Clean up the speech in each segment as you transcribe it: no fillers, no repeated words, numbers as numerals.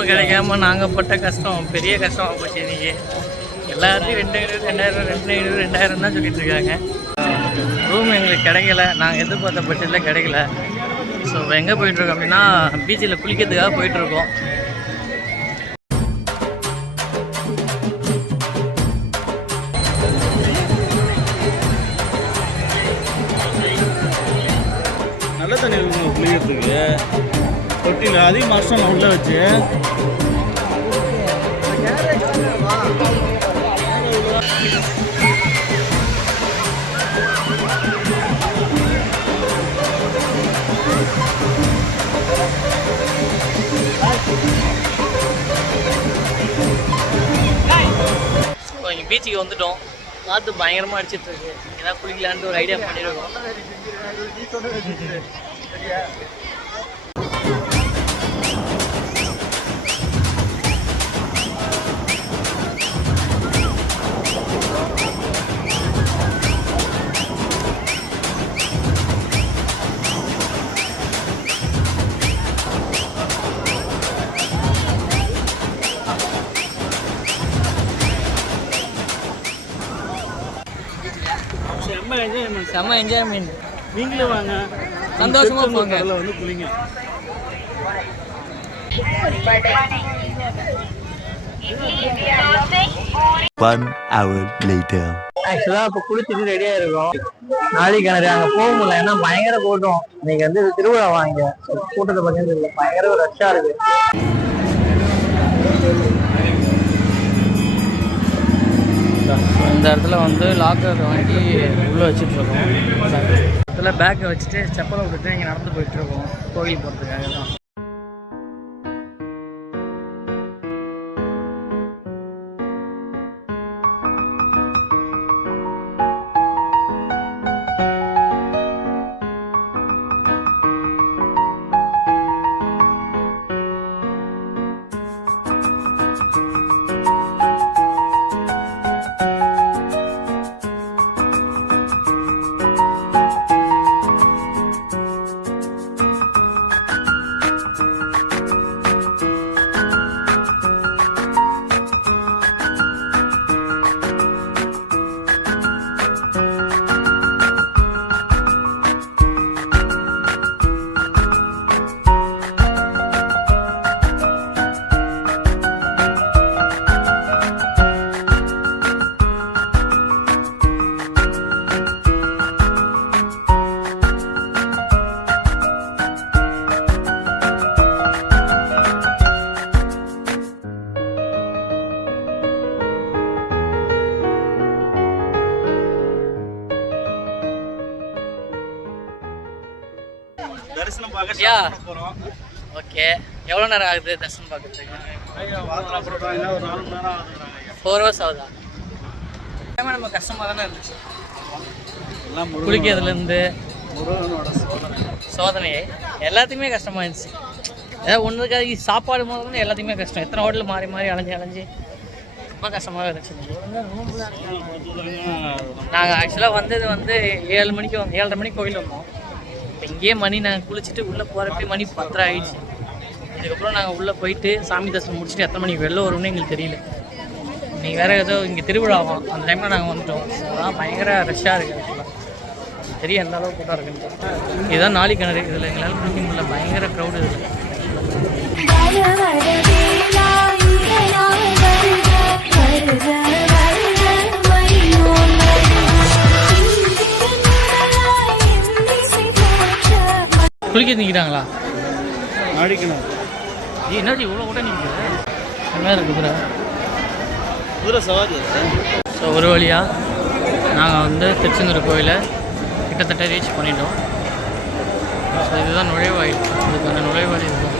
Room கிடைக்காம நாங்கள் பட்ட கஷ்டம் பெரிய கஷ்டமாக போச்சு இன்றைக்கி. எல்லாத்தையும் 2000 தான் சொல்லிட்டு இருக்காங்க. ரூம் எங்களுக்கு கிடைக்கல, நாங்கள் எதிர்பார்த்த பட்சத்தில் கிடைக்கல. ஸோ எங்கே போயிட்டுருக்கோம் அப்படின்னா பீச்சில் குளிக்கிறதுக்காக போயிட்டுருக்கோம். நல்ல தண்ணி இருக்கும் குளிக்கிறதுக்கு. தொட்டியில் அதிக மாதம் உள்ளே வச்சு இங்கே பீச்சுக்கு வந்துட்டோம். காற்று பயங்கரமாக அடிச்சிட்ருக்கு. ஏதாவது குளிக்கலான்ட்டு ஒரு ஐடியா பண்ணியிருக்கோம். செம்ம என்ஜாய்மெண்ட். நீங்களும் வாங்க, சந்தோஷமா போங்க. வந்து குளிங்க. ஆக்சுவலாக இப்போ குளிச்சுட்டு ரெடியாக இருக்கோம். நாளைக்கு கிணறு அங்கே போக முடியல, ஏன்னா பயங்கர கூட்டம். இன்னைக்கு வந்து திருவிழா வாங்க கூட்டத்தை பார்த்தீங்கன்னா பயங்கர ரஷ்ஷாக இருக்கு. இந்த இடத்துல வந்து லாக்கர் வாங்கி உள்ளே வச்சுட்ருக்கோம். இடத்துல பேக்கை வச்சுட்டு செப்பலை விட்டுட்டு இங்கே நடந்து போயிட்டுருக்கோம் கோயில் போகிறதுக்காக தான். தரிசனம் பார்க்க போறோம். ஓகே, எவ்வளோ நேரம் ஆகுது தரிசனம் பார்க்கறதுக்கு? ஒரு 4 மணி நேரம் ஆகுது. 4 hours ஆகுதா? நம்ம கஷ்டமாக தானே இருந்துச்சு. குளிக்கிறதுலேருந்து சோதனை எல்லாத்துக்குமே கஷ்டமாக இருந்துச்சு. ஏதாவது ஒன்றுக்காக சாப்பாடு முதல்ல எல்லாத்துக்குமே கஷ்டம். எத்தனை ஹோட்டல் மாறி மாறி அலைஞ்சு ரொம்ப கஷ்டமாக இருந்துச்சு. நாங்கள் ஆக்சுவலாக வந்தது வந்து 7 மணிக்கு 7:30 மணிக்கு கோயில் வந்தோம். இங்கேயே மணி நாங்கள் குளிச்சுட்டு உள்ளே போகிறப்ப மணி 10:30 ஆகிடுச்சு. இதுக்கப்புறம் நாங்கள் உள்ளே போயிட்டு சாமி தரிசனம் முடிச்சுட்டு எத்தனை மணிக்கு வெளில வரும்னு எங்களுக்கு தெரியல. இன்றைக்கி வேறு ஏதோ இங்கே திருவிழாவும் அந்த டைமில் நாங்கள் வந்துட்டோம். அதான் பயங்கர ரஷ்ஷாக இருக்குது. ஆக்சுவலாக தெரிய எந்த அளவுக்கு கூட்டம் இருக்குன்னு. இதுதான் நாளி கிணறு. இதில் எங்களால் குளிக்க முடியல, பயங்கர க்ரௌடு இதில். குளிக்க நிற்கிறாங்களா? அடிக்கணும். என்னாச்சு இவ்வளோ கூட நிற்குது? என்ன இருக்குது குதிரை சவாரி. ஸோ ஒரு வழியாக நாங்கள் வந்து திருச்செந்தூர் கோயிலை கிட்டத்தட்ட ரீச் பண்ணிட்டோம். ஸோ இதுதான் நுழைவாயில். இதுக்கான நுழைவாயில் இதுதான்.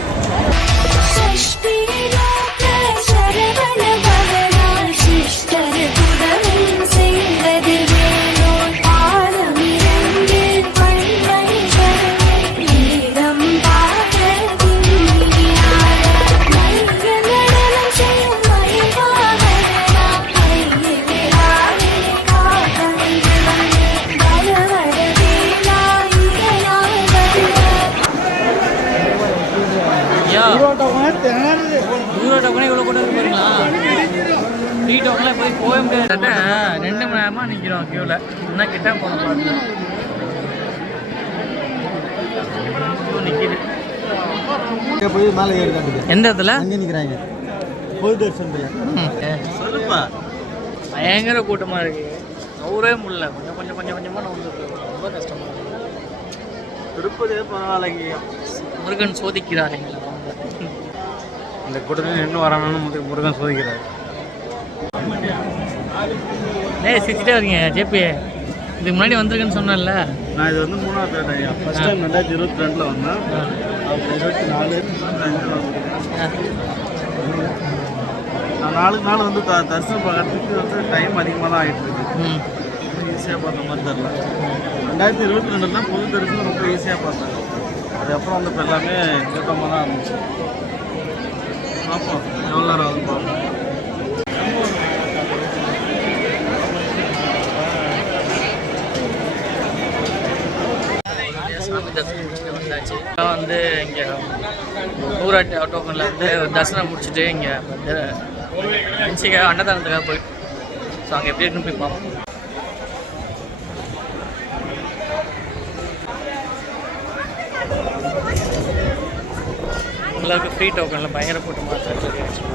2 டோக்கனே இவ்வளோ கூட்டம் இருக்கு பாருங்களா. 3 டோக்கன்லாம் போய் போக முடியாது. 2 மணி நேரமாக நிற்கிறோம் க்யூவில். இன்னும் கிட்ட போகணும் பார்த்து நிற்கிது. போய் மேலே ஏறி காட்டுது. எந்த இடத்துல அங்கே நிற்கிறாங்க பொது தரிசனத்தில். சொல்லுப்பா. பயங்கர கூட்டமாக இருக்குது. நூறே முடியல. கொஞ்சமாக நான் வந்து ரொம்ப கஷ்டமாக இருக்குது. திருப்பதியே பரவாயில்லைங்க. முருகன் சோதிக்கிறார் எங்களை. இந்த கூட்டத்தில் இன்னும் வரானு முருகன் சோதிக்கிறார். சிரிச்சிட்டே வரீங்க ஜேபி. இதுக்கு முன்னாடி வந்திருக்குன்னு சொன்னேன்ல. நான் இது வந்து 3வது தடவை ஐயா. ஃபர்ஸ்ட் டைம் 2022 வந்தேன். 24 நான் 4 நாள் வந்து தரிசனம் பார்க்கறதுக்கு வந்து டைம் அதிகமாக தான் ஆகிட்டு இருக்கு. ஈஸியாக பார்த்த மாதிரி தெரில. 2022 தான் பொது தரிசனம் ரொம்ப ஈஸியாக பார்த்தேன். அதுக்கப்புறம் வந்து இப்போ எல்லாமே கூட்டமாக தான் இருந்துச்சு. பார்ப்போம் எவ்வளோ நேரம் ஆகுது பார்ப்போம். சாமி தரிசனம் முடிச்சுட்டு வந்தாச்சு. வந்து இங்கே 100 டோக்கனில் வந்து தரிசனம் முடிச்சுட்டு இங்கே பென்சிக்காக அன்னதானத்துக்காக போயிட்டு ஸோ அங்கே எப்படி இருக்குன்னு போய் பார்ப்போம். எல்லாருக்கும் ஃப்ரீ டோக்கனில் பயங்கர கூட்டமாக இருக்கு.